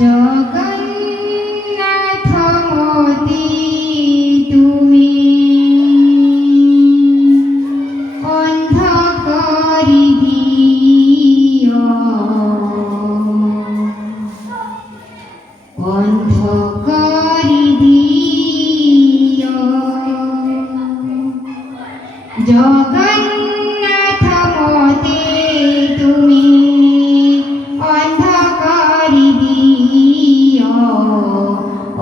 জগন্নাথ মতি তুমি অন্ধ করি দিও, অন্ধ করি দিও। জগন্নাথ মতি তুমি অন্ধ করি দিও,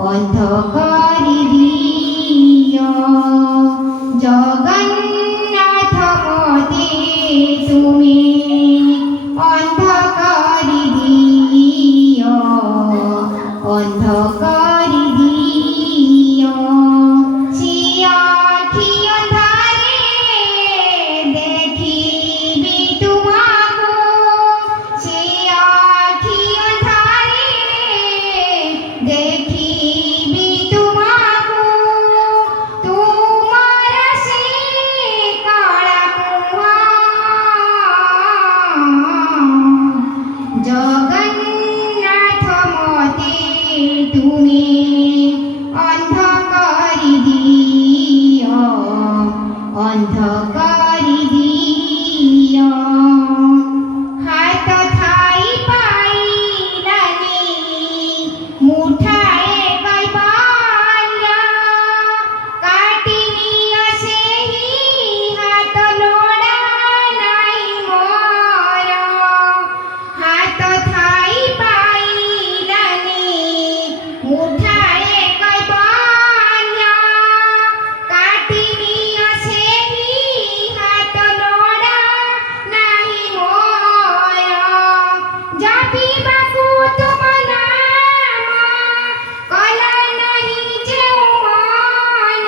অন্ধ করি দিও। জগন্নাথ মতি তুমি অন্ধ করি দিও, অন্ধ করি দিও। সিয়া আখি অন্ধারে দেখিবি তোমাগো, সিয়া আখি অন্ধারে দেখিবি তোমাগো। তোমার সে কালা কুয়া জগন্নাথ মতি তুমি অন্ধ করি দিও, অন্ধ করি দিও। হাত থাই পাইলানি মুঠায়ে কইবানা, কাটি নিয়া সেই হাত লোড়া নাই মোর। হাত থাই পাইলানি মুঠায়ে কইবানা, কাটি নিয়া সেই হাত লোড়া নাই মোর। জপিবাকু তুম নাম কলা নাহি যেউ মন,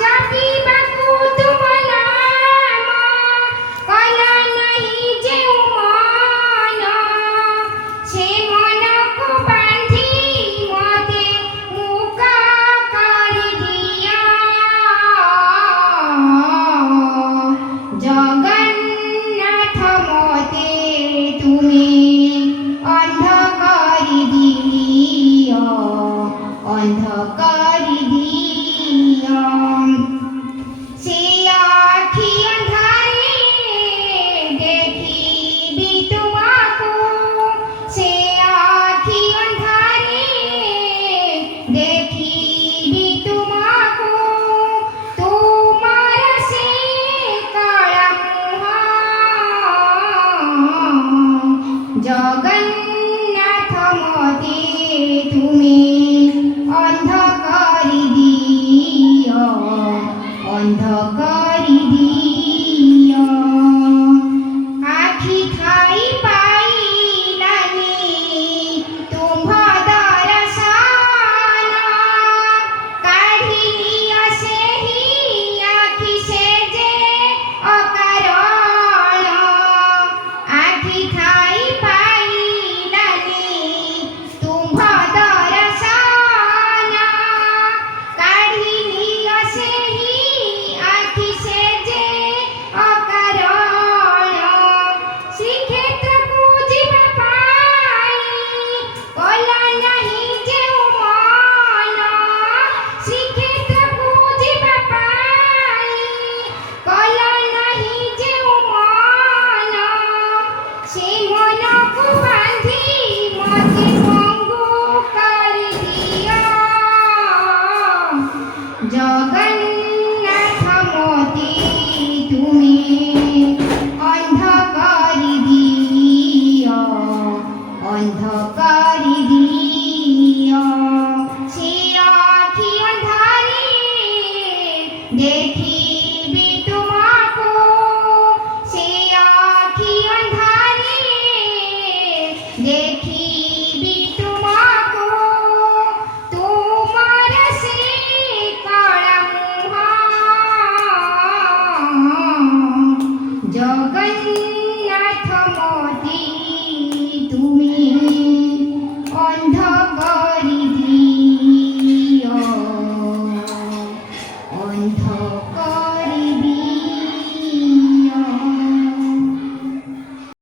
জপিবাকু তুম নাম কলা নাহি যেউ মন। সে মনকু বাঁধি মতে মুকা করি দিও। জগন্নাথ মতে তুমি অন্ধ করি দিও, অন্ধ করি দিও। সে আখি অন্ধারে দেখিবি তোমাকো, সে আখি অন্ধারে দেখিবি তোমাকো। তোমার সে কালা মুহা